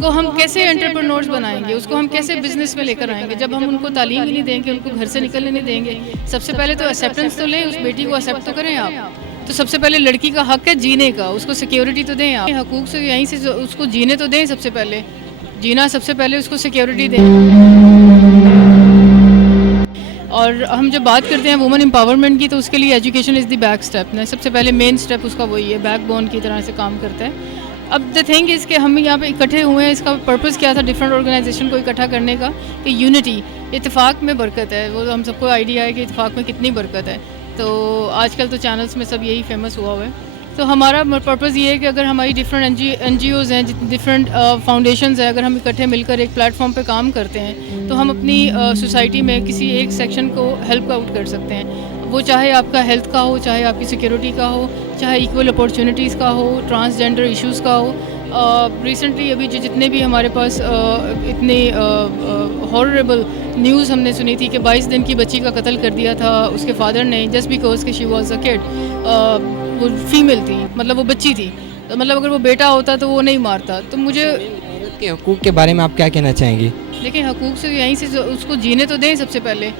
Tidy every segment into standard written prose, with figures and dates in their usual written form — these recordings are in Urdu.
کو ہم کیسے انٹرپرنورز بنائیں گے, اس کو ہم کیسے بزنس میں لے کر آئیں گے جب ہم ان کو تعلیم ہی نہیں دیں گے, ان کو گھر سے نکلنے نہیں دیں گے. سب سے پہلے تو ایکسیپٹنس تو لیں, اس بیٹی کو ایکسیپٹ تو کریں آپ. تو سب سے پہلے لڑکی کا حق ہے جینے کا, اس کو سیکیورٹی تو دیں آپ. حقوق سے یہیں سے اس کو جینے تو دیں, سب سے پہلے جینا, سب سے پہلے اس کو سیکیورٹی دیں. اور ہم جب بات کرتے ہیں وومن امپاورمنٹ کی, تو اس کے لیے education is the back step. سب سے پہلے مین اسٹیپ اس کا وہی ہے, بیک بون کی طرح سے کام کرتا ہے. اب دا تھنگ از کہ ہم یہاں پہ اکٹھے ہوئے ہیں, اس کا پرپز کیا تھا ڈفرینٹ آرگنائزیشن کو اکٹھا کرنے کا, کہ یونٹی, اتفاق میں برکت ہے. وہ ہم سب کو آئیڈیا ہے کہ اتفاق میں کتنی برکت ہے. تو آج کل تو چینلز میں سب یہی فیمس ہوا ہے. تو ہمارا پرپز یہ ہے کہ اگر ہماری ڈفرینٹ این جی اوز ہیں, ڈفرینٹ فاؤنڈیشنز ہیں, اگر ہم اکٹھے مل کر ایک پلیٹ فارم پہ کام کرتے ہیں, تو ہم اپنی سوسائٹی میں کسی ایک سیکشن کو ہیلپ آؤٹ کر سکتے ہیں. وہ چاہے آپ کا ہیلتھ کا ہو, چاہے آپ کی سیکیورٹی کا ہو, چاہے ایکول اپارچونیٹیز کا ہو, ٹرانسجینڈر ایشوز کا ہو. ریسنٹلی ابھی جتنے بھی ہمارے پاس اتنے ہارریبل نیوز ہم نے سنی تھی کہ 22 دن کی بچی کا قتل کر دیا تھا اس کے فادر نے, جسٹ بیکاز کہ شی واز اے کڈ. وہ فیمیل تھی, مطلب وہ بچی تھی, مطلب اگر وہ بیٹا ہوتا تو وہ نہیں مارتا. تو مجھے عورت کے حقوق کے بارے میں آپ کیا کہنا چاہیں گی؟ دیکھیں, حقوق سے یہیں سے اس کو جینے تو دیں, سب سے پہلے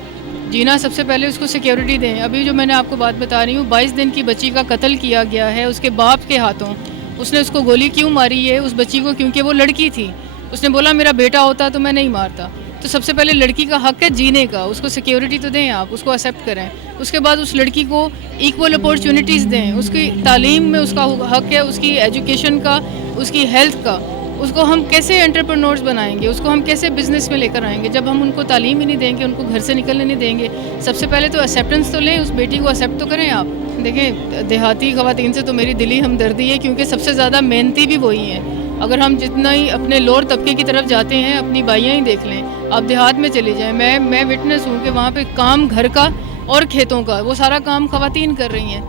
جینا, سب سے پہلے اس کو سیکیورٹی دیں. ابھی جو میں نے آپ کو بات بتا رہی ہوں, 22 دن کی بچی کا قتل کیا گیا ہے اس کے باپ کے ہاتھوں. اس نے اس کو گولی کیوں ماری ہے اس بچی کو؟ کیونکہ وہ لڑکی تھی. اس نے بولا میرا بیٹا ہوتا تو میں نہیں مارتا. تو سب سے پہلے لڑکی کا حق ہے جینے کا, اس کو سیکیورٹی تو دیں آپ, اس کو ایکسیپٹ کریں. اس کے بعد اس لڑکی کو ایکول اپارچونیٹیز دیں, اس کی تعلیم میں اس کا حق ہے, اس کی ایجوکیشن کا, اس کی ہیلتھ کا. اس کو ہم کیسے انٹرپرنورز بنائیں گے, اس کو ہم کیسے بزنس میں لے کر آئیں گے جب ہم ان کو تعلیم ہی نہیں دیں گے, ان کو گھر سے نکلنے نہیں دیں گے. سب سے پہلے تو ایکسیپٹنس تو لیں, اس بیٹی کو ایکسیپٹ تو کریں آپ. دیکھیں, دیہاتی خواتین سے تو میری دلی ہمدردی ہے, کیونکہ سب سے زیادہ محنتی بھی وہی ہیں. اگر ہم جتنا ہی اپنے لوور طبقے کی طرف جاتے ہیں, اپنی بائیاں ہی دیکھ لیں, آپ دیہات میں چلے جائیں, میں وٹنس ہوں کہ وہاں پہ کام گھر کا اور کھیتوں کا وہ سارا کام خواتین کر رہی ہیں.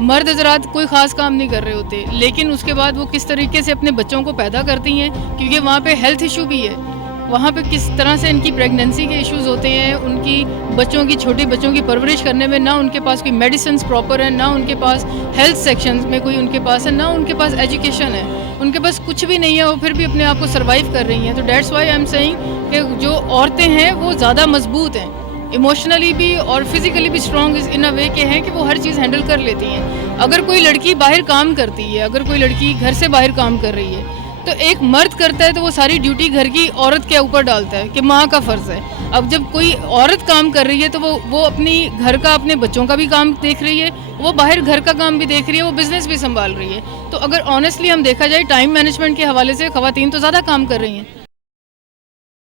مرد حضرات کوئی خاص کام نہیں کر رہے ہوتے, لیکن اس کے بعد وہ کس طریقے سے اپنے بچوں کو پیدا کرتی ہیں, کیونکہ وہاں پہ ہیلتھ ایشو بھی ہے. وہاں پہ کس طرح سے ان کی پریگننسی کے ایشوز ہوتے ہیں, ان کی بچوں کی, چھوٹے بچوں کی پرورش کرنے میں نہ ان کے پاس کوئی میڈیسنس پراپر ہے, نہ ان کے پاس ہیلتھ سیکشنز میں کوئی ان کے پاس ہے, نہ ان کے پاس ایجوکیشن ہے, ان کے پاس کچھ بھی نہیں ہے. وہ پھر بھی اپنے آپ کو سروائیو کر رہی ہیں. تو that's why I am seeing کہ جو عورتیں ہیں وہ زیادہ مضبوط ہیں, ایموشنلی بھی اور فزیکلی بھی اسٹرانگ ان اے وے کے ہیں کہ وہ ہر چیز ہینڈل کر لیتی ہیں. اگر کوئی لڑکی باہر کام کرتی ہے, اگر کوئی لڑکی گھر سے باہر کام کر رہی ہے, تو ایک مرد کرتا ہے تو وہ ساری ڈیوٹی گھر کی عورت کے اوپر ڈالتا ہے کہ ماں کا فرض ہے. اب جب کوئی عورت کام کر رہی ہے تو وہ اپنی گھر کا, اپنے بچوں کا بھی کام دیکھ رہی ہے, وہ باہر گھر کا کام بھی دیکھ رہی ہے, وہ بزنس بھی سنبھال رہی ہے. تو اگر آنیسٹلی ہم دیکھا جائے ٹائم مینجمنٹ کے حوالے سے خواتین تو زیادہ کام کر رہی ہیں.